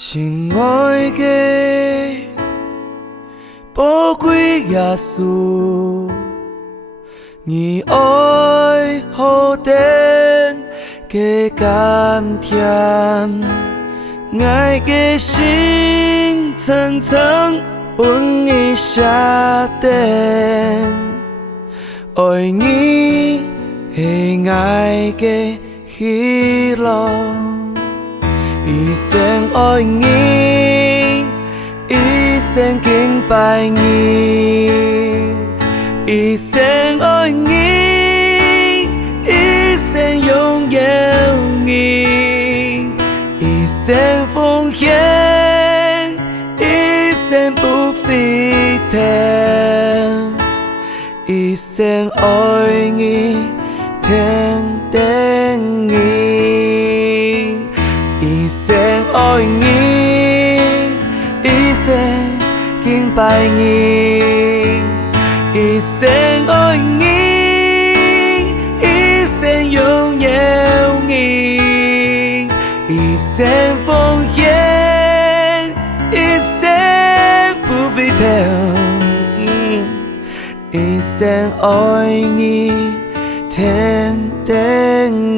亲爱的宝贵耶稣，你爱何等个甘甜，爱的心层层分你下等，爱你是爱的喜乐，一生爱你，一生敬拜你，一生爱你，一生拥有你，一生奉献，一生不回头，一生爱你，天等你，一生爱你，一生敬拜你，一生爱你，一生拥有你，一生奉献，一生不回头，一生爱你，天等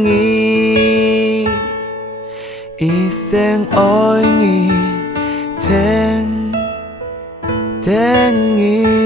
你，一生爱你，天等你。